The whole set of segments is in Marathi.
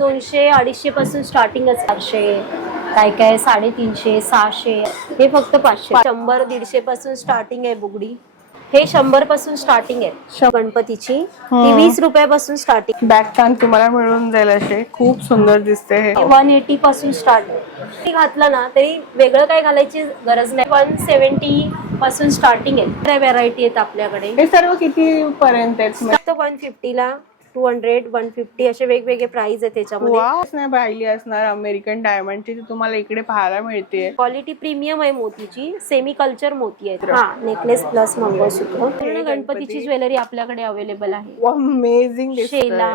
200 250 पासून स्टार्टिंग आहे. 400 काय काय 350 600 हे फक्त 500. 100 150 पासून स्टार्टिंग आहे बुगडी. हे 100 पासून स्टार्टिंग आहे. गणपतीची ती 20 रुपयापासून स्टार्टिंग. बॅक कान तुम्हाला मिळून जाईल असे. खूप सुंदर दिसते हे. 180 पासून स्टार्ट. ते घातलं ना तरी वेगळं काय घालायची गरज नाही. 170 पासून स्टार्टिंग आहे. व्हरायटी आहेत आपल्याकडे. हे सर्व किती पर्यंत आहेत? फक्त 150 ला 200 150 असे वेगवेगळे प्राइस आहे त्याच्यामध्ये. पाहिली असणार अमेरिकन डायमंडची तुम्हाला इकडे पाहायला मिळते. क्वालिटी प्रीमियम आहे मोतीची. सेमी कल्चर मोती आहे. हा नेकलेस प्लस मंगळसूत्र. पूर्ण गणपतीची ज्वेलरी आपल्याकडे अवेलेबल आहे. अमेझिंग. शेला,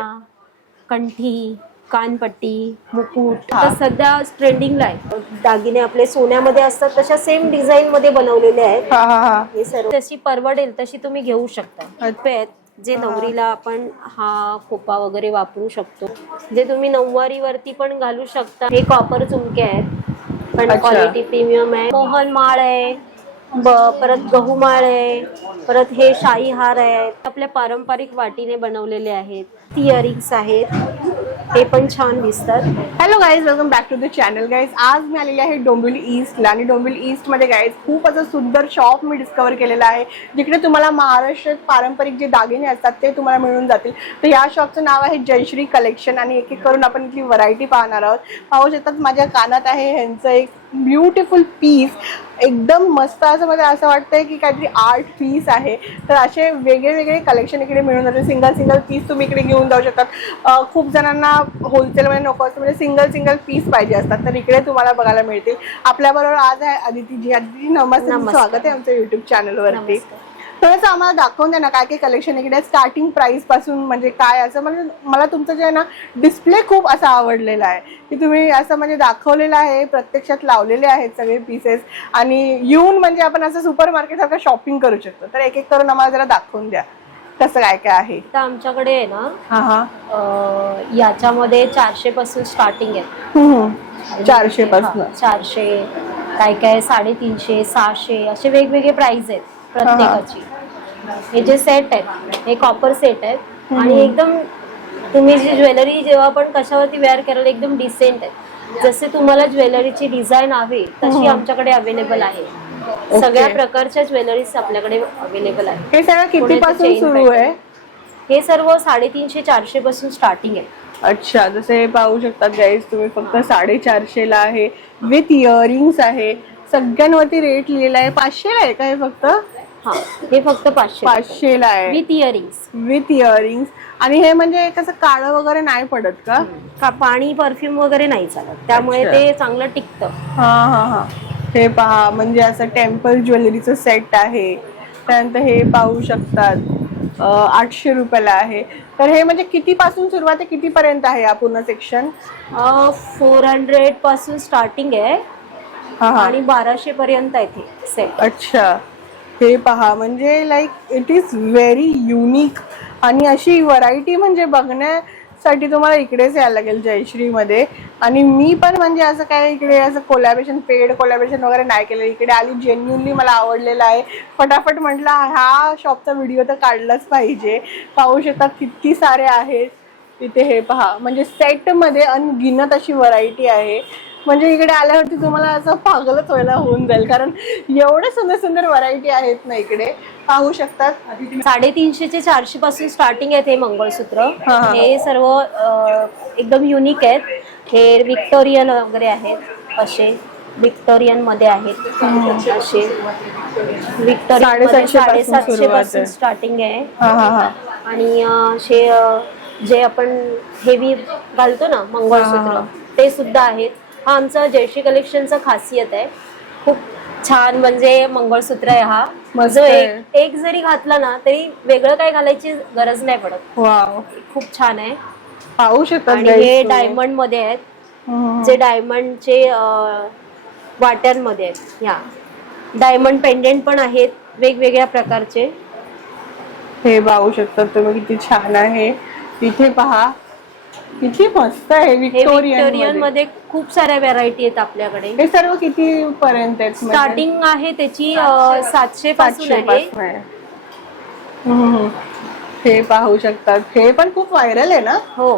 कंठी, कानपट्टी, मुकुट आता सध्या ट्रेंडिंगला आहे. दागिने आपले सोन्यामध्ये असतात तशा सेम डिझाईन मध्ये बनवलेले आहेत. हे सर्व जशी परवडेल तशी तुम्ही घेऊ शकता. जे नवरीला आपण हा खोपा वगैरे वापरू शकतो. जे तुम्ही नऊवारी वरती पण घालू शकता. हे कॉपर झुमके आहेत पण क्वालिटी प्रीमियम आहे. मोहन माळ आहे, परत गहूमाळ आहे, परत हे शाही हार आहे. आपल्या पारंपरिक वाटीने बनवलेले आहेत. इयरिंग्स आहेत, हे पण छान दिसतात. Hello guys, welcome back to the channel. Guys आज मी आलेली आहे डोंबिवली ईस्टला आणि डोंबिवली ईस्ट मध्ये गाईज खूप असं सुंदर शॉप मी डिस्कवर केलेलं आहे जिकडे तुम्हाला महाराष्ट्रात पारंपरिक जे दागिने असतात ते तुम्हाला मिळून जातील. तर या शॉपचं नाव आहे जयश्री कलेक्शन आणि एक एक करून आपण इथली व्हरायटी पाहणार आहोत. पाहू शकतात माझ्या कानात आहे ह्यांचं एक ब्युटिफुल पीस. एकदम मस्त असं म्हणजे असं वाटतंय की काहीतरी आर्ट पीस आहे. तर असे वेगळे वेगळे कलेक्शन इकडे मिळून जाते. सिंगल पीस तुम्ही इकडे घेऊन जाऊ शकतात. खूप जणांना होलसेलमध्ये नको असतं म्हणजे सिंगल पीस पाहिजे असतात तर इकडे तुम्हाला बघायला मिळतील. आपल्याबरोबर आज आहे अदिती. अदिती नमस्ते, स्वागत आहे आमच्या युट्यूब चॅनलवरती. थोडंसं आम्हाला दाखवून द्या ना काय काय कलेक्शन इकडे स्टार्टिंग प्राइस पासून म्हणजे काय असं. म्हणजे मला तुमचं जे आहे ना डिस्प्ले खूप असा आवडलेला आहे की तुम्ही असं म्हणजे दाखवलेलं आहे, प्रत्यक्षात लावलेले आहेत सगळे पीसेस आणि येऊन म्हणजे आपण असं सुपर मार्केट सारखं शॉपिंग करू शकतो. तर एक एक करून आम्हाला जरा दाखवून द्या कसं काय काय आहे. तर आमच्याकडे आहे ना याच्यामध्ये 400 पासून स्टार्टिंग आहे. 400 पासून 400 काय काय 350 600 असे वेगवेगळे प्राइस आहेत प्रत्येकाची. हे जे सेट आहेत हे कॉपर सेट आहेत आणि एकदम तुम्ही जी ज्वेलरी जेव्हा पण कशावरती वेअर कराल एकदम डिसेंट आहे. जसे तुम्हाला ज्वेलरीची डिझाईन हवी तशी आमच्याकडे अवेलेबल आहे. सगळ्या प्रकारच्या ज्वेलरीज आपल्याकडे अवेलेबल आहे. हे सगळं किती पासून सुरू आहे? हे सर्व 350 400 पासून स्टार्टिंग आहे. अच्छा, जसे हे पाहू शकतात गाईज तुम्ही फक्त 450 ला आहे. विथ इयरिंग्स आहे. सगळ्यांवरती रेट लिहिलेला आहे. 500 ला आहे का हे फक्त? हा हे फक्त 500 ला आहे विथ इयरिंग्स. आणि हे म्हणजे कसं काळं वगैरे नाही पडत का? पाणी परफ्यूम वगैरे नाही चालत त्यामुळे ते चांगलं टिकतं. हा हे पहा म्हणजे असं टेम्पल ज्वेलरीचं सेट आहे. त्यानंतर हे पाहू शकतात 800 रुपयाला आहे. तर हे म्हणजे किती पासून सुरुवात आहे किती पर्यंत आहे हा पूर्ण सेक्शन? 400 पासून स्टार्टिंग आहे आणि 1200 पर्यंत आहे ते सेट. अच्छा, हे पहा म्हणजे like it is very unique आणि अशी व्हरायटी म्हणजे बघण्यासाठी तुम्हाला इकडेच यायला लागेल जयश्री मध्ये. आणि मी पण म्हणजे असं काय इकडे असं पेड कोलॅबरेशन वगैरे नाही केलं. इकडे आली जेन्युनली मला आवडलेलं आहे. फटाफट म्हटलं हा शॉपचा व्हिडिओ तर काढलाच पाहिजे. पाहू शकता किती सारे आहेत इथे. हे पहा म्हणजे सेट मध्ये अनगिनत अशी व्हरायटी आहे. म्हणजे इकडे आल्यावरती तुम्हाला असं पागलच व्हायला होऊन जाईल कारण एवढे सुंदर सुंदर व्हरायटी आहेत ना इकडे. पाहू शकतात 350 ते 400 पासून स्टार्टिंग आहेत हे मंगळसूत्र. हे सर्व एकदम युनिक आहेत. हे विक्टोरियन वगैरे आहेत. असे विक्टोरियन मध्ये आहेत. असे विक्टोरियन 750 पासून स्टार्टिंग आहे. आणि असे जे आपण हेवी घालतो ना मंगळसूत्र ते सुद्धा आहेत. हा आमचा जयश्री कलेक्शनचा खासियत आहे. खूप छान म्हणजे मंगळसूत्र आहे हा. जो एक जरी घातला ना तरी वेगळं काय घालायची गरज नाही पडत. खूप छान आहे. पाहू शकतात. आणि हे डायमंड मध्ये आहेत. जे डायमंडचे वाट्यांमध्ये आहेत. ह्या डायमंड पेंडेंट पण आहेत वेगवेगळ्या प्रकारचे. हे पाहू शकतात तुम्ही किती छान आहे. इथे पहा किती मस्त आहे. विक्टोरियन मध्ये खूप साऱ्या व्हरायटी आहेत आपल्याकडे. हे सर्व किती पर्यंत आहेत? स्टार्टिंग आहे त्याची 700 पासून आहे. हे पाहू शकतात, हे पण खूप व्हायरल आहे ना. हो,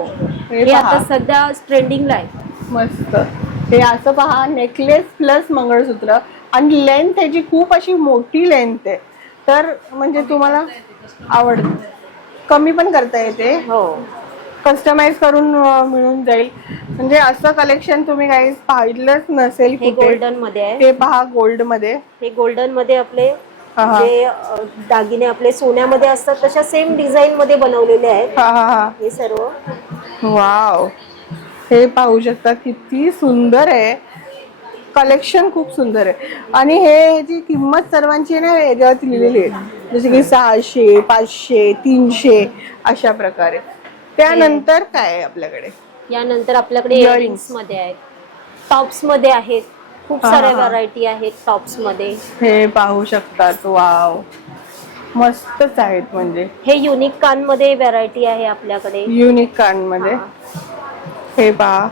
हे हे पहा. आता सध्या ट्रेंडिंगला आहे. मस्त. हे असं पहा, नेकलेस प्लस मंगळसूत्र आणि लेंथ त्याची खूप अशी मोठी लेंथ आहे, तर म्हणजे तुम्हाला आवडतं. कमी पण करता येते, हो, कस्टमाइज करून मिळून जाईल. म्हणजे असं कलेक्शन तुम्ही काही पाहिलंच नसेल हे कुठे. गोल्डन मध्ये आहे. हे पहा, गोल्ड मध्ये. हे गोल्डन मध्ये आपले हा हा जे दागिने आपले सोन्यामध्ये असतात तशा सेम डिझाईन मध्ये बनवलेले आहेत हा हा हे सर्व. वाव, हे पाहू शकता किती सुंदर आहे. कलेक्शन खूप सुंदर आहे. आणि हे जी किंमत सर्वांची ना याच्यावरती लिहिलेली आहे, जसे की 600, 500, 300 अशा प्रकारे. त्यानंतर काय आहे आपल्याकडे? यानंतर आपल्याकडे Earrings. इयरिंग्स मध्ये आहेत, टॉप्स मध्ये आहेत. खूप हा, साऱ्या हा. व्हरायटी आहेत टॉप्स मध्ये. हे पाहू शकतात. वाव, मस्तच आहेत. म्हणजे हे युनिक कान मध्ये व्हरायटी आहे आपल्याकडे. युनिक कानमध्ये. हा. हे पहा,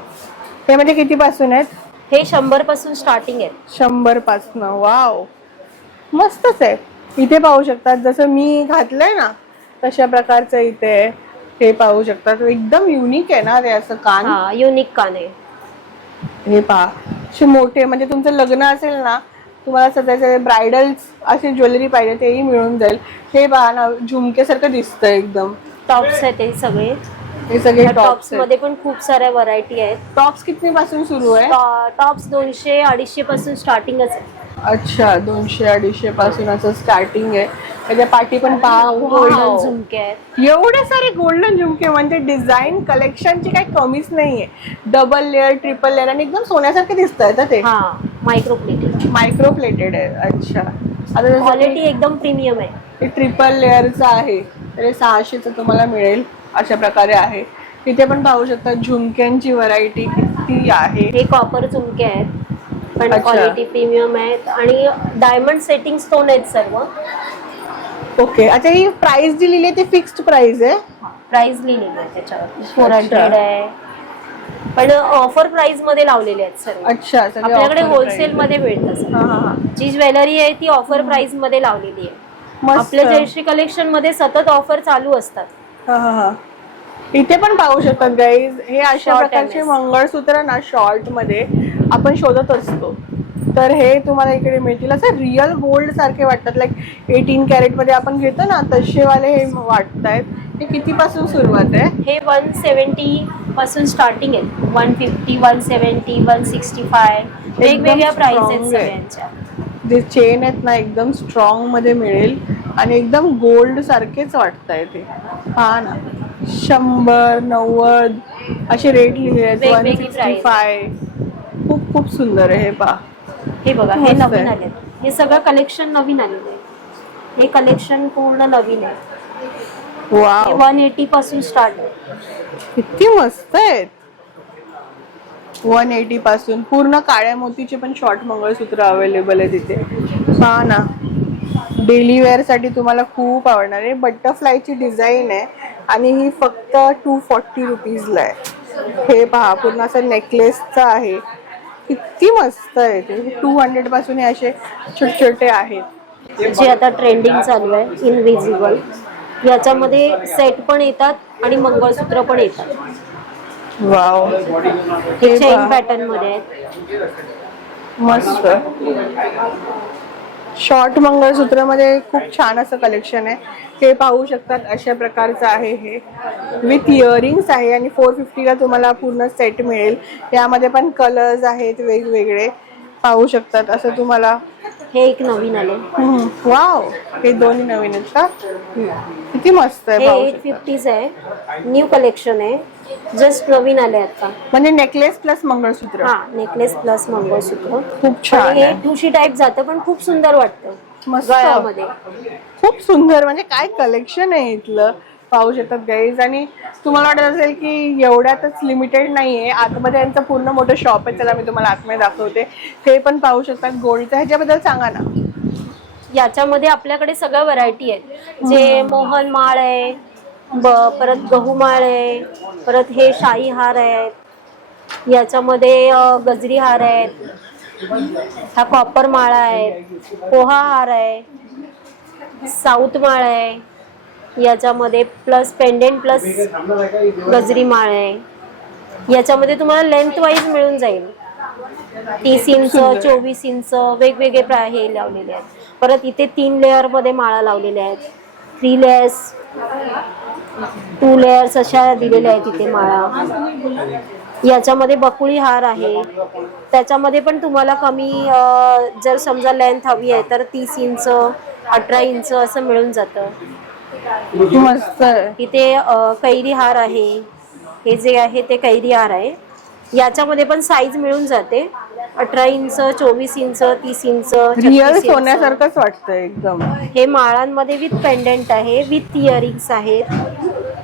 हे म्हणजे किती पासून आहेत? हे 100 पासून स्टार्टिंग आहे. 100 पासन. वाव, मस्तच आहे. इथे पाहू शकतात, जसं मी घातलंय ना तशा प्रकारचं इथे आहे. हे पाहू शकतात, एकदम युनिक आहे ना ते असं कान. हा, युनिक कान आहे. हे पहा, असे मोठे, म्हणजे तुमचं लग्न असेल ना, तुम्हाला सध्याचे ब्रायडल्स अशी ज्वेलरी पाहिजे तेही मिळून जाईल. हे पहा ना, झुमकेसारखं दिसतं एकदम. टॉप्स आहेत हे सगळे. हे सगळे टॉप्स टॉप्स मध्ये पण खूप साऱ्या व्हरायटी आहेत. टॉप्स किती पासून सुरू आहे? टॉप्स 200-250 पासून स्टार्टिंगच आहे. अच्छा, 200-250 पासून असं स्टार्टिंग आहे. त्याच्या पाठी पण पहा. Golden wow. झुमके आहेत. एवढे सारे गोल्डन झुमके, म्हणजे डिझाईन कलेक्शनची काही कमीच नाहीये. डबल लेअर, ट्रिपल लेअर, आणि एकदम सोन्यासारखे दिसत आहेत ते. हा, मायक्रो प्लेटेड. मायक्रो प्लेटेड आहे. अच्छा, आता क्वालिटी एकदम प्रीमियम आहे. हे ट्रिपल लेअरचं आहे, तर हे 600चं तुम्हाला मिळेल. अशा प्रकारे आहे. इथे पण पाहू शकता झुमक्यांची व्हरायटी किती आहे. हे कॉपर झुमके आहेत, पण अच्छा. क्वालिटी प्रीमियम आहेत आणि डायमंड सेटिंग स्टोन आहेत सर्व. ओके. अच्छा, ही प्राइस जी लिहिली आहे ती फिक्स्ड प्राइस आहे? प्राइस लिहिलेली आहे त्याच्यावर. 400 आहे, पण ऑफर प्राइस मध्ये लावलेले आहेत सर्व. अच्छा, सगळे आपल्याकडे offer होलसेल price. मध्ये भेटतं. हा हा हा. जी ज्वेलरी आहे ती ऑफर प्राइस मध्ये लावलेली आहे. मस्त. आपल्या जयश्री कलेक्शन मध्ये सतत ऑफर चालू असतात. हा हा हा. इथे पण पाहू शकतात गाईज, हे अशा Short प्रकारचे MS. मंगळसूत्र ना शॉर्ट मध्ये आपण शोधत असतो, तर हे तुम्हाला इकडे मिळतील. असं रिअल गोल्ड सारखे वाटतात, लाईक 18 कॅरेट मध्ये आपण घेतो ना तसे वाले हे वाटतायत. हे किती पासून सुरुवात आहे? हे 170 पासून स्टार्टिंग आहे. 150, 170, 165 वेगवेगळ्या प्राइस आहेत strong आहे. सगळ्यांच्या. जे चेन आहेत ना एकदम स्ट्रॉंग मध्ये मिळेल आणि एकदम गोल्ड सारखेच वाटताय ते. पहा ना, 100, 90 असे रेट लिहिले आहेत. वेगवेगळी 165. खूप खूप सुंदर आहे. हे पहा, हे बघा, हे मस्त नवीन आहे. आले. हे सगळं कलेक्शन नवीन आलेलं आहे. हे कलेक्शन पूर्ण नवीन आहे. हे वाव, 180 पासून स्टार्ट आहे. किती मस्त आहेत. 180 पासून पूर्ण काळ्या मोतीचे पण शॉर्ट मंगळसूत्र अवेलेबल आहे तिथे. पहा ना, डेली वेअर साठी तुम्हाला खूप आवडणार आहे. बटरफ्लायची डिझाईन आहे आणि ही फक्त 240 रुपीजला आहे. हे पहा, पूर्ण असं नेकलेसचं आहे. किती मस्त आहे ते. 200 पासून हे असे छोटे छोटे आहेत. जे आता ट्रेंडिंग चालू आहे इनविजिबल. याच्यामध्ये सेट पण येतात आणि मंगळसूत्र पण येतात. वाव, हे चेन पॅटर्न मध्ये आहेत. मस्त. शॉर्ट मंगळसूत्र मध्ये खूप छान असं कलेक्शन आहे. हे पाहू शकतात, अशा प्रकारचं आहे. हे विथ इयरिंग्स आहे आणि 450ला तुम्हाला पूर्ण सेट मिळेल. यामध्ये पण कलर्स आहेत वेगवेगळे, पाहू शकतात. असं तुम्हाला हे एक नवीन आले. वाव, हे दोन्ही नवीन आहेत का? किती मस्त आहे. हे पाहू शकता. 850 आहे, न्यू कलेक्शन आहे, जस्ट नवीन आले आता. म्हणजे नेकलेस प्लस मंगळसूत्र. हा, नेकलेस प्लस मंगळसूत्र. खूप छान हे आहे. ठुशी टाईप जातं पण खूप सुंदर वाटतं मस्त. गळ्यामध्ये. खूप सुंदर, म्हणजे काय कलेक्शन आहे इथलं. पाहू शकतात गाईज. आणि तुम्हाला वाटत असेल की एवढ्यातच लिमिटेड नाहीये, आतमध्ये यांचं पूर्ण मोठं शॉप आहे. चला मी तुम्हाला आतमध्ये दाखवते. हे पण पाहू शकतात गोल्डचं. ह्याच्याबद्दल सांगा ना. याच्यामध्ये आपल्याकडे सगळ्या व्हरायटी आहेत. जे मोहन माळ आहे, परत गहू माळ आहे, परत हे शाही हार आहेत. याच्यामध्ये गजरी हार आहेत, हा कॉपर माळा आहे, पोहा हार आहे, साऊथ माळ आहे, याच्यामध्ये प्लस पेंडेंट प्लस गजरी माळ आहे. याच्यामध्ये तुम्हाला लेंथ वाईज मिळून जाईल. 30 इंच, 24 इंच वेगवेगळे हे लावलेले आहेत. परत इथे 3 लेअर मध्ये माळा लावलेल्या आहेत. 3 लेयर्स, 2 लेयर्स अशा दिलेल्या आहेत इथे माळा. याच्यामध्ये बकुळी हार आहे. त्याच्यामध्ये पण तुम्हाला कमी जर समजा लेंथ हवी आहे तर 30 इंच, 18 इंच असं मिळून जातं. मस्त आहे. इथे कैरी हार आहे. हे जे आहे ते कैरी हार आहे. याच्यामध्ये पण साईज मिळून जाते. 18 इंच, 24 इंच, 30 इंच, रिअल सोन्यासारखंच वाटतंय एकदम. हे माळांमध्ये विथ पेंडेंट आहे, विथ इयरिंग्स आहेत.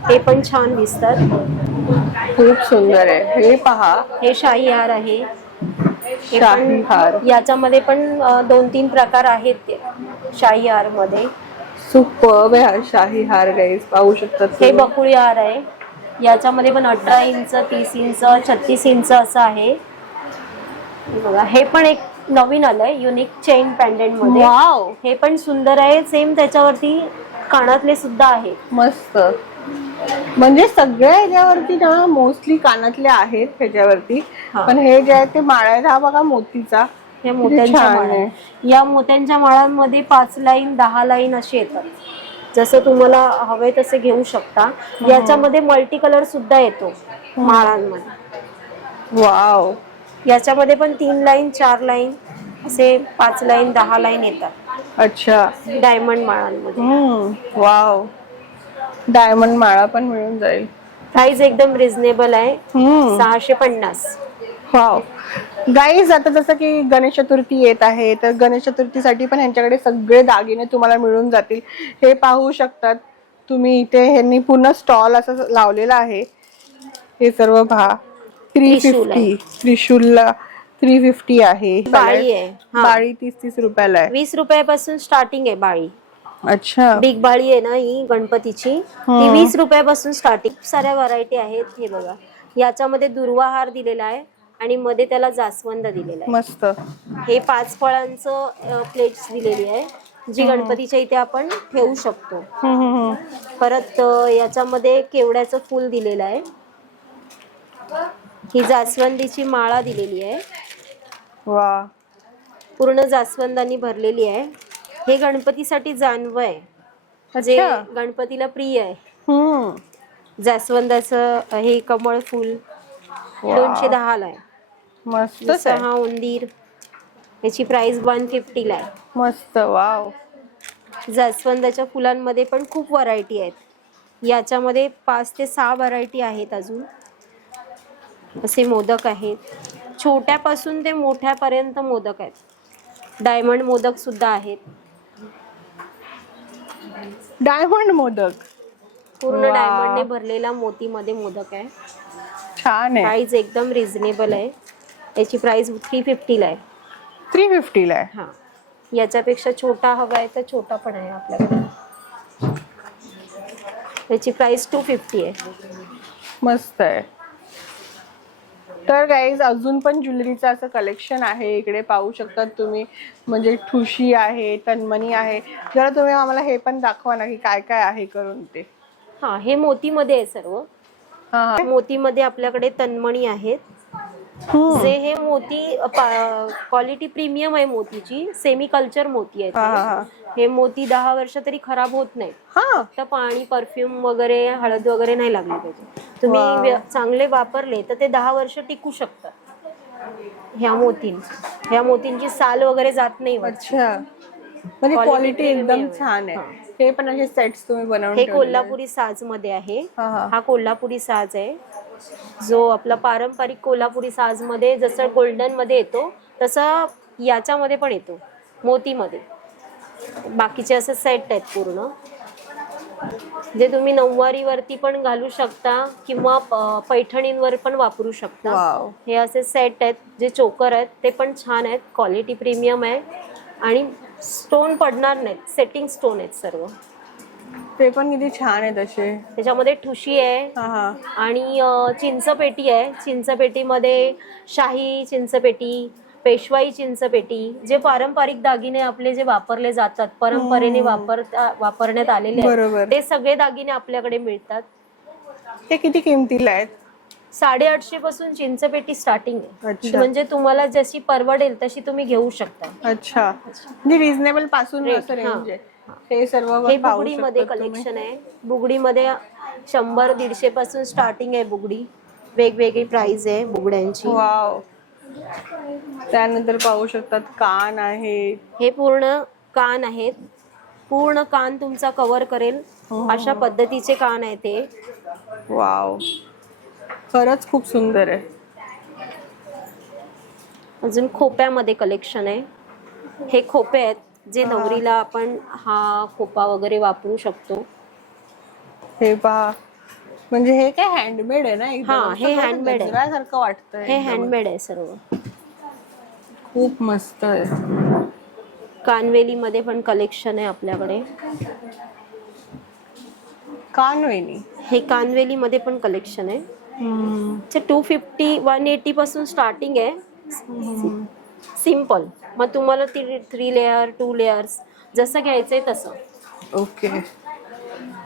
हे पण छान दिसतात. खूप सुंदर आहे. हे पहा, हे शाही हार आहे. हे शाही पण हार. याच्यामध्ये पण 2-3 प्रकार आहेत ते शाही हार मध्ये. सुपर्ब आहे हा शाही हार गाईस, पाहू शकतात हे तुम्ही. बकुळी हार आहे. याच्यामध्ये पण 18 इंच, 30 इंच, 36 इंच असं आहे. बघा, हे पण एक नवीन आलंय युनिक चेन पेंडेंट मध्ये. वाव, हे पण सुंदर आहे. सेम त्याच्यावरती कानातले सुद्धा आहेत. मस्त. म्हणजे सगळ्या ह्याच्यावरती ना मोस्टली कानातले आहेत ह्याच्यावरती, हा. पण हे जे आहे ते माळा आहेत. हा बघा मोतीचा, हे मोत्यांच्या छान माळा. आहे. या मोत्यांच्या माळांमध्ये 5 लाईन 10 लाईन असे येतात. जसं तुम्हाला हवे तसे घेऊ शकता. याच्यामध्ये मल्टी कलर सुद्धा येतो माळांमध्ये. वाव, याच्यामध्ये पण 3 लाईन 4 लाईन असे 5 लाईन 10 लाईन येतात. अच्छा. डायमंड माळांमध्ये. वाव, डायमंड माळा पण मिळून जाईल. प्राइस एकदम रिझनेबल आहे. 650. वाव गाईज, आता जसं की गणेश चतुर्थी येत आहे, तर गणेश चतुर्थीसाठी पण ह्यांच्याकडे सगळे दागिने तुम्हाला मिळून जातील. हे पाहू शकतात तुम्ही. इथे ह्यांनी पूर्ण स्टॉल असं लावलेला आहे. हे सर्व पहा. 350 त्रिशूलला 350 आहे. बाळी आहे. बाळी 30 रुपयाला आहे. 20 रुपयापासून स्टार्टिंग आहे बाळी. अच्छा. बिग बाळी आहे ना ही गणपतीची, ती 20 रुपयापासून स्टार्टिंग. खूप साऱ्या व्हरायटी आहेत. हे बघा, याच्यामध्ये दुर्वा हार दिलेला आहे आणि मध्ये त्याला जास्वंद दिलेला आहे. मस्त. हे 5 फळांचं प्लेट्स दिलेली आहे, जी गणपतीच्या इथे आपण ठेवू शकतो. परत याच्यामध्ये केवड्याचं फूल दिलेलं आहे. ही जास्वंदीची माळा दिलेली आहे. वा, पूर्ण जास्वंदानी भरलेली आहे. हे गणपतीसाठी जानवं आहे, जे गणपतीला प्रिय आहे. जास्वंदाचं हे कमळ फूल 210 ला आहे. मस्त. हा उंदीर, याची प्राइस 150 ला आहे. मस्त. वाव. जास्वंदाच्या फुलांमध्ये पण खूप व्हरायटी आहेत. याच्यामध्ये 5 ते 6 व्हरायटी आहेत. अजून असे मोदक आहेत, छोट्यापासून ते मोठ्यापर्यंत मोदक आहेत. डायमंड मोदक सुद्धा आहेत. डायमंड मोदक, पूर्ण डायमंडने भरलेला मोतीमध्ये मोदक आहे. छान आहे. प्राइस एकदम रिझनेबल आहे. याची प्राइस 350 ला आहे. 350 ला आहे. हा, याच्यापेक्षा छोटा हवा आहे तर छोटा पण आहे आपल्याकडे. याची प्राइस 250 आहे. मस्त आहे. तर गाईज, अजून पण ज्वेलरीचं असं कलेक्शन आहे इकडे, पाहू शकतात तुम्ही. म्हणजे ठुशी आहे, तन्मणी आहे. जरा तुम्ही आम्हाला हे पण दाखवा ना की काय काय आहे करून ते. हा, हे मोतीमध्ये आहे सर्व. मोतीमध्ये आपल्याकडे तन्मणी आहेत. जे हे मोती क्वालिटी प्रीमियम आहे मोतीची. सेमी कल्चर मोती आहेत. हे मोती 10 वर्ष तरी खराब होत नाही. तर पाणी, परफ्यूम वगैरे, हळद वगैरे नाही लागली पाहिजे. तुम्ही चांगले वापरले तर ते 10 वर्ष टिकू शकतात. ह्या मोतींची साल वगैरे जात नाही. अच्छा, म्हणजे क्वालिटी एकदम छान आहे. हे पण असे सेट्स तुम्ही बनवून. हे कोल्हापुरी साज मध्ये आहे. हा कोल्हापुरी साज आहे, जो आपला पारंपरिक कोल्हापुरी साज मध्ये जसं गोल्डन मध्ये येतो तसं याच्यामध्ये पण येतो, मोतीमध्ये. बाकीचे असं सेट आहेत पूर्ण, जे तुम्ही नऊवारीवरती पण घालू शकता किंवा पैठणींवर पण वापरू शकता. हे असे सेट आहेत, जे चोकर आहेत ते पण छान आहेत. क्वालिटी प्रीमियम आहे आणि स्टोन पडणार नाहीत. सेटिंग स्टोन आहेत सर्व. ते पण किती छान आहेत असे. त्याच्यामध्ये ठुशी आहे आणि चिंचपेटी आहे. चिंचपेटीमध्ये शाही चिंचपेटी, पेशवाई चिंचपेटी, जे पारंपरिक दागिने आपले जे वापरले जातात, परंपरेने वापरण्यात आलेले बरोबर. आहेत, ते सगळे दागिने आपल्याकडे मिळतात. ते किती किमतीला आहेत? 850 पासून चिंचपेटी स्टार्टिंग आहे. अच्छा. म्हणजे तुम्हाला जशी परवडेल तशी तुम्ही घेऊ शकता. अच्छा, म्हणजे रिझनेबल पासून Rate, असं रेंज हा. आहे. हे सर्व हे पाहू बुगडीमध्ये शकता तुम्ही. कलेक्शन आहे. बुगडीमध्ये 100-150 पासून स्टार्टिंग आहे बुगडी. वेगवेगळी प्राइस आहे बुगड्यांची. वाव. त्यानंतर पाहू शकतात कान आहे. हे पूर्ण कान आहेत. पूर्ण कान तुमचा कव्हर करेल अशा पद्धतीचे कान आहे ते. वाव, खरंच खूप सुंदर आहे. अजून खोप्यामध्ये कलेक्शन आहे. हे खोपे आहेत जे नवरीला आपण हा खोपा वगैरे वापरू शकतो. हे पहा, म्हणजे हे काय हँडमेड आहे ना एकदम? हा, हे handmade आहे. गजऱ्यासारखं वाटतंय. हे एकदम. हँडमेड आहे सर्व. खूप मस्त आहे. कानवेलीमध्ये पण कलेक्शन आहे आपल्याकडे. कानवेली. हे कानवेलीमध्ये पण कलेक्शन आहे. 250-180 पासून स्टार्टिंग आहे. सिंपल. मग तुम्हाला 3 लेअर 2 लेअर्स जसं घ्यायचंय तसं. ओके,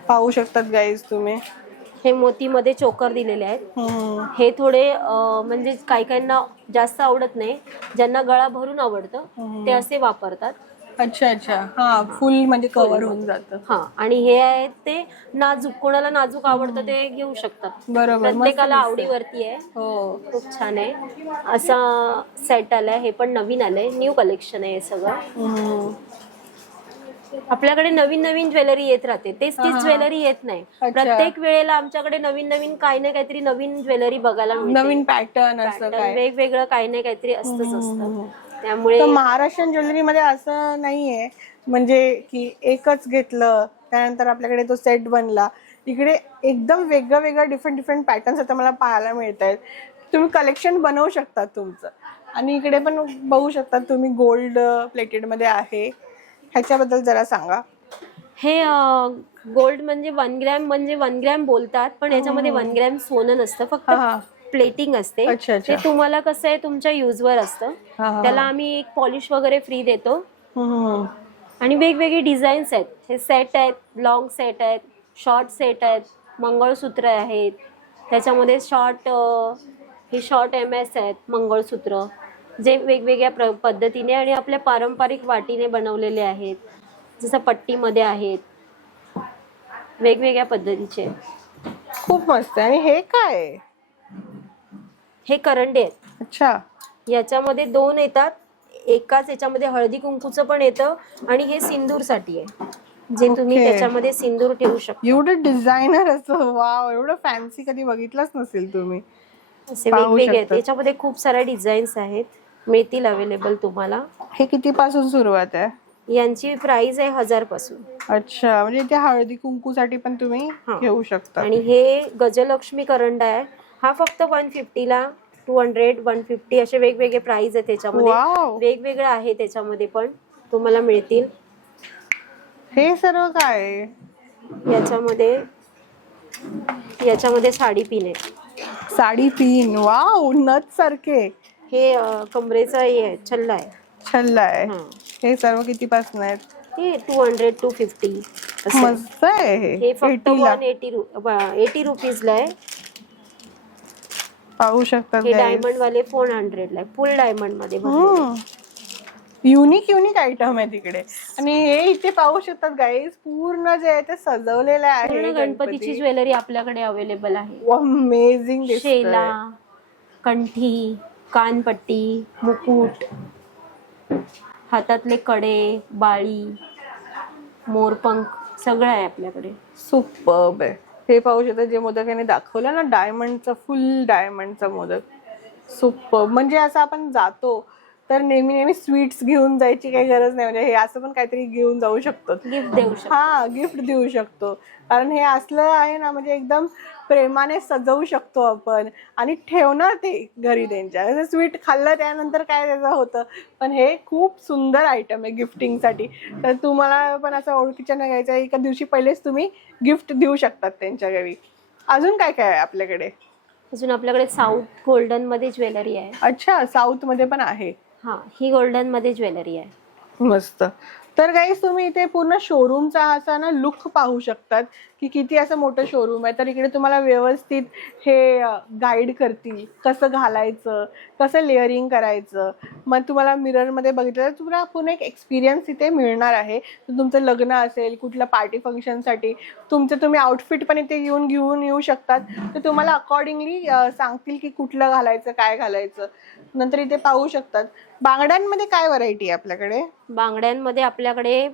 पाहू शकतात गाईज तुम्ही. हे मोतीमध्ये चोकर दिलेले आहेत. हे थोडे म्हणजे काही काहींना जास्त आवडत नाही, ज्यांना गळा भरून आवडतं ते असे वापरतात. अच्छा अच्छा, हा, फुल म्हणजे कव्हर होऊन जातं. हा, आणि हे आहेत ते नाजूक, कोणाला नाजूक आवडतं ते घेऊ शकतात. बरोबर, मस्त प्रत्येकाला दिसतंय. आवडीवरती आहे. हो. खूप छान आहे. असा सेट आलाय. हे पण नवीन आलंय, न्यू कलेक्शन आहे हे सगळं. आपल्याकडे नवीन नवीन ज्वेलरी येत राहते. तीच ज्वेलरी येत नाही. प्रत्येक वेळेला आमच्याकडे नवीन नवीन काही ना काहीतरी नवीन ज्वेलरी बघायला मिळते. नवीन पॅटर्न असं काय वेगवेगळं काही ना काहीतरी असतंच असतं. त्यामुळे तर महाराष्ट्रीयन ज्वेलरी मध्ये असं नाहीये म्हणजे की एकच घेतलं त्यानंतर आपल्याकडे तो सेट बनला. इकडे एकदम वेगळं वेगळं डिफरंट पॅटर्न्स आता मला पाहायला मिळत आहेत. तुम्ही कलेक्शन बनवू शकता तुमचं. आणि इकडे पण बघू शकता तुम्ही गोल्ड प्लेटेड मध्ये आहे. ह्याच्याबद्दल जरा सांगा. हे गोल्ड म्हणजे 1 ग्रॅम म्हणजे 1 ग्रॅम बोलतात, पण याच्यामध्ये 1 ग्रॅम सोनं नसतं, फक्त प्लेटिंग असते. ते तुम्हाला कसं आहे तुमच्या युजवर असतं. त्याला आम्ही एक पॉलिश वगैरे फ्री देतो. आणि वेगवेगळे डिझाईन्स आहेत. हे सेट आहेत, लॉंग सेट आहेत, शॉर्ट सेट आहेत, मंगळसूत्र आहेत. त्याच्यामध्ये हे शॉर्ट MS आहेत मंगळसूत्र, जे वेगवेगळ्या पद्धतीने आणि आपल्या पारंपरिक वाटीने बनवलेले आहेत. जसं पट्टीमध्ये आहेत, वेगवेगळ्या पद्धतीचे. खूप मस्त. आणि हे काय? हे करंडे आहेत. अच्छा. याच्यामध्ये 2 येतात. एकाच याच्यामध्ये हळदी कुंकूचं पण येतं आणि हे सिंदूरसाठी आहे, जे तुम्ही त्याच्यामध्ये सिंदूर ठेवू शकता. एवढं डिझायनर असं, वाव, एवढं फॅन्सी कधी बघितलंच नसेल तुम्ही. असे वेगवेगळे आहेत. याच्यामध्ये खूप साऱ्या डिझाईन्स आहेत, मिळतील अवेलेबल तुम्हाला. हे किती पासून सुरुवात आहे? यांची प्राइस आहे 1000 पासून. अच्छा, म्हणजे ते हळदी कुंकूसाठी पण तुम्ही घेऊ शकता. आणि हे गजलक्ष्मी करंडा आहे. हा फक्त 150 ला, 200, 150 असे वेगवेगळे प्राइस आहे त्याच्यामध्ये. वेगवेगळं आहे त्याच्यामध्ये पण तुम्हाला मिळतील. हे सर्व काय आहे? याच्यामध्ये साडी पिन आहे. साडी पिन, वाव, नथ सारखे. हे कमरेचा हे आहे, छल्ला आहे. छल्ला आहे. हे सर्व किती पासून आहेत? हे 200-250. मस्त आहे. हे फक्त 180 रुपीजला आहे. पाहू शकतात. हे डायमंड वाले 400 ला आहे, फुल डायमंड मध्ये. युनिक आयटम आहे तिकडे. आणि हे इथे पाहू शकतात गाईज, पूर्ण जे आहे ते सजवलेलं आहे. गणपतीची ज्वेलरी आपल्याकडे अवेलेबल आहे. अमेझिंग. शेला, कंठी, कानपट्टी, मुकुट, हातातले कडे, बाळी, मोरपंख सगळं आहे आपल्याकडे. सुपर्ब आहे. हे पाहू शकता जे मोदक याने दाखवलं ना, डायमंडचा, फुल डायमंडचा मोदक. सुपर्ब. म्हणजे असं आपण जातो तर नेहमी स्वीट्स घेऊन जायची काही गरज नाही. म्हणजे हे असं पण काहीतरी घेऊन जाऊ शकतो, गिफ्ट देऊ शकतो. गिफ्ट देऊ शकतो. कारण हे असलं आहे ना, म्हणजे एकदम प्रेमाने सजवू शकतो आपण आणि ठेवणार ते घरी त्यांच्या. स्वीट खाल्लं त्यानंतर काय त्याचं होतं, पण हे खूप सुंदर आयटम आहे गिफ्टिंगसाठी. तर तुम्हाला पण असं ओळखीच्या न घ्यायचं, एका दिवशी पहिलेच तुम्ही गिफ्ट देऊ शकतात त्यांच्या घरी. अजून काय काय आहे आपल्याकडे? अजून आपल्याकडे साऊथ गोल्डन मध्ये ज्वेलरी आहे. अच्छा, साऊथ मध्ये पण आहे. हा, ही गोल्डन मध्ये ज्वेलरी आहे. मस्त. तर गाईस तुम्ही इथे पूर्ण शोरूमचा असा ना लुक पाहू शकतात की किती असं मोठं शोरूम आहे. तर इकडे तुम्हाला व्यवस्थित हे गाईड करतील कसं घालायचं, कसं लेअरिंग करायचं. मग तुम्हाला मिररमध्ये बघितलं तर तुम्हाला पूर्ण एक एक्सपिरियन्स इथे मिळणार आहे. तर तुमचं लग्न असेल, कुठल्या पार्टी फंक्शनसाठी तुम्ही आउटफिट पण इथे घेऊन येऊ शकतात. तर तुम्हाला अकॉर्डिंगली सांगतील की कुठलं घालायचं, काय घालायचं. नंतर इथे पाहू शकतात बांगड्यांमध्ये काय व्हरायटी आहे आपल्याकडे. बांगड्यांमध्ये आपल्याकडे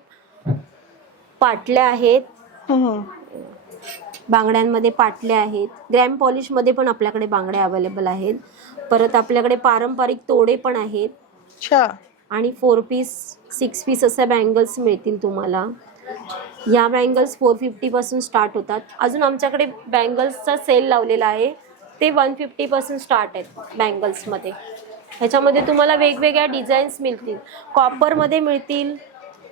पाटल्या आहेत. बांगड्यांमध्ये पाटल्या आहेत. ग्रॅम पॉलिश मध्ये पण आपल्याकडे बांगड्या अवेलेबल आहेत. परत आपल्याकडे पारंपरिक तोडे पण आहेत. अच्छा. आणि 4 पीस 6 पीस अशा बँगल्स मिळतील तुम्हाला. या बँगल्स 450 पासून स्टार्ट होतात. अजून आमच्याकडे बँगल्सचा सेल लावलेला आहे, ते 150 पासून स्टार्ट आहेत बँगल्समध्ये. ह्याच्यामध्ये तुम्हाला वेगवेगळ्या डिझाईन्स मिळतील. कॉपरमध्ये मिळतील,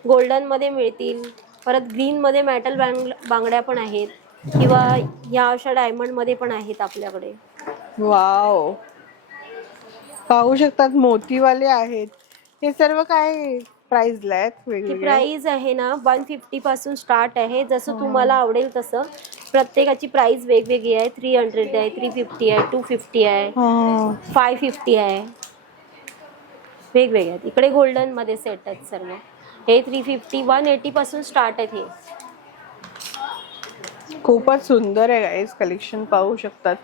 गोल्डनमध्ये मिळतील, परत ग्रीनमध्ये मेटल बांगड्या पण आहेत, किंवा या अशा डायमंडमध्ये पण आहेत आपल्याकडे. वाव, पाहू शकतात मोतीवाले आहेत. हे सर्व काय प्राइसला आहेत ही वेगवेगळे? प्राइस आहे ना 150 पासून स्टार्ट आहे. जसं तुम्हाला आवडेल तसं. प्रत्येकाची प्राइस वेगवेगळी आहे. 300 आहे, 350 आहे, 250 आहे, 550 आहे, वेगवेगळे आहेत. इकडे गोल्डन मध्ये सेट आहेत सर्व. हे 350 180 पासून स्टार्ट आहेत. हे खूपच सुंदर आहे गाईस, कलेक्शन पाहू शकतात.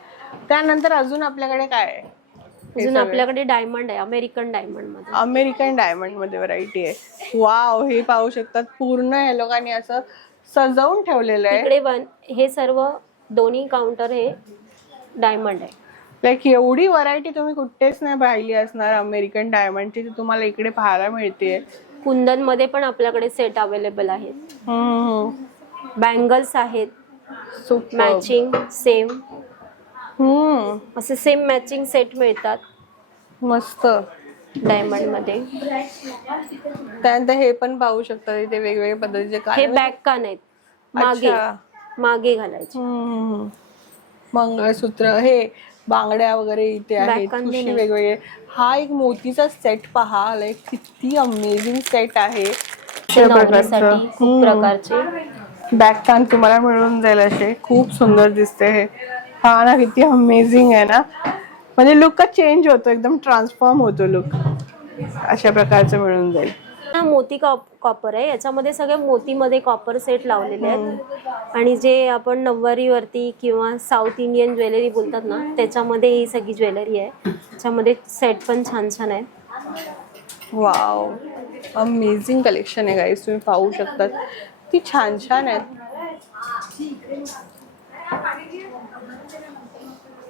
त्यानंतर अजून आपल्याकडे काय आहे? अजून आपल्याकडे डायमंड आहे, अमेरिकन डायमंड मध्ये. अमेरिकन डायमंड मध्ये व्हरायटी आहे. वाव, हे पाहू शकतात पूर्ण या लोकांनी असं सजवून ठेवलेलं आहे. इकडे हे सर्व दोन्ही काउंटर हे डायमंड आहे. लाईक एवढी व्हरायटी तुम्ही कुठेच नाही पाहिली असणार अमेरिकन डायमंडची, ती तुम्हाला इकडे पाहायला मिळते. कुंदन मध्ये पण आपल्याकडे सेट अवेलेबल आहेत. बँगल्स आहेत मॅचिंग सेम. असे सेम मॅचिंग सेट मिळतात मस्त डायमंड मध्ये. त्यानंतर हे पण पाहू शकता इथे वेगवेगळ्या पद्धतीचे काय. हे बॅक कान आहेत, मागे घालायचे. मंगळसूत्र, हे बांगड्या वगैरे इथे आहेत, ठुशी वेगवेगळे. हा एक मोतीचा सेट पहा, लाईक किती अमेझिंग सेट आहे. खूप प्रकारचे बॅक कान तुम्हाला मिळून जाईल असे. खूप सुंदर दिसते हे. हा ना, किती अमेझिंग आहे ना. म्हणजे लुकच चेंज होतो, एकदम ट्रान्सफॉर्म होतो लुक. अशा प्रकारचं मिळून जाईल. मोती कॉपर आहे. याच्यामध्ये सगळे मोतीमध्ये कॉपर सेट लावलेले आहेत. आणि जे आपण नऊवारी वरती किंवा साऊथ इंडियन ज्वेलरी बोलतात ना, त्याच्यामध्ये ही सगळी ज्वेलरी आहे. त्याच्यामध्ये सेट पण छान छान आहे. वाव, अमेझिंग कलेक्शन आहे गाईस, तुम्ही पाहू शकतात. ती छान छान आहेत.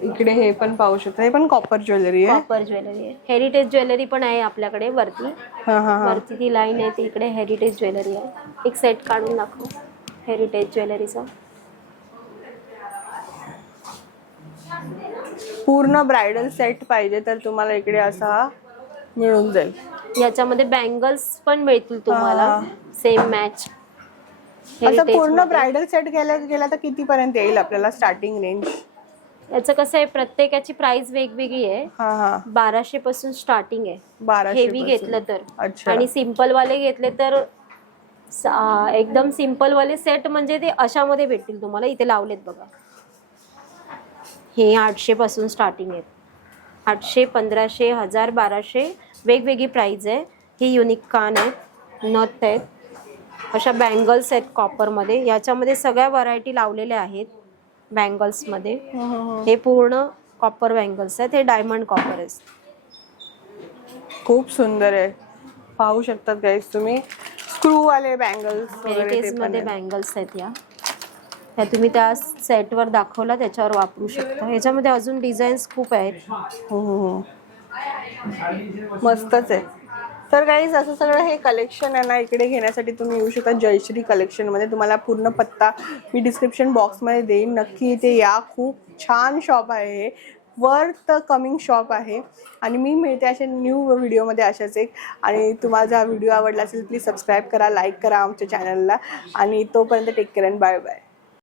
इकडे हे पण पाहू शकता, हे पण कॉपर ज्वेलरी आहे. कॉपर ज्वेलरी आहे. हेरिटेज ज्वेलरी पण आहे आपल्याकडे वरती. वरती ती लाईन आहे, ती इकडे हेरिटेज ज्वेलरी आहे. एक सेट काढून दाखव हेरिटेज ज्वेलरीचा. पूर्ण ब्रायडल सेट पाहिजे तर तुम्हाला इकडे असा मिळून जाईल. याच्यामध्ये बँगल्स पण मिळतील तुम्हाला सेम मॅच. आता पूर्ण ब्रायडल सेट गेला तर किती पर्यंत येईल आपल्याला स्टार्टिंग रेंज? याचं कसं आहे, प्रत्येकाची प्राइस वेगवेगळी आहे. 1200 पासून स्टार्टिंग आहे. 1200 हेवी घेतलं तर. आणि सिंपल वाले घेतले तर एकदम सिंपल वाले सेट म्हणजे ते अशामध्ये भेटतील तुम्हाला. इथे लावलेत बघा, हे 800 पासून स्टार्टिंग आहे. 800, 1500, 1000, 1200 वेगवेगळी प्राइस आहे. ही युनिक कान आहेत, नथ आहेत, अशा बँगल्स आहेत कॉपरमध्ये. याच्यामध्ये सगळ्या व्हरायटी लावलेल्या आहेत बँगल्समध्ये. हे पूर्ण कॉपर बँगल्स आहेत. हे डायमंड कॉपर आहेत. खूप सुंदर आहे, पाहू शकतात गाईस तुम्ही. स्क्रू वाले बँगल्स हेरिटेज मध्ये बँगल्स आहेत. या तुम्ही त्या सेटवर दाखवला त्याच्यावर वापरू शकता. याच्यामध्ये अजून डिझाईन्स खूप आहेत. मस्तच आहे. तर गाईज असं सगळं हे कलेक्शन आहे ना, इकडे घेण्यासाठी तुम्ही येऊ शकता जयश्री कलेक्शनमध्ये. तुम्हाला पूर्ण पत्ता मी डिस्क्रिप्शन बॉक्समध्ये देईन, नक्की इथे या. खूप छान शॉप आहे हे, वर्थ कमिंग शॉप आहे. आणि मी मिळते असे न्यू व्हिडिओमध्ये अशाच एक. आणि तुम्हाला जर हा व्हिडिओ आवडला असेल प्लीज सबस्क्राईब करा, लाईक करा आमच्या चॅनलला. आणि तोपर्यंत take care and bye bye.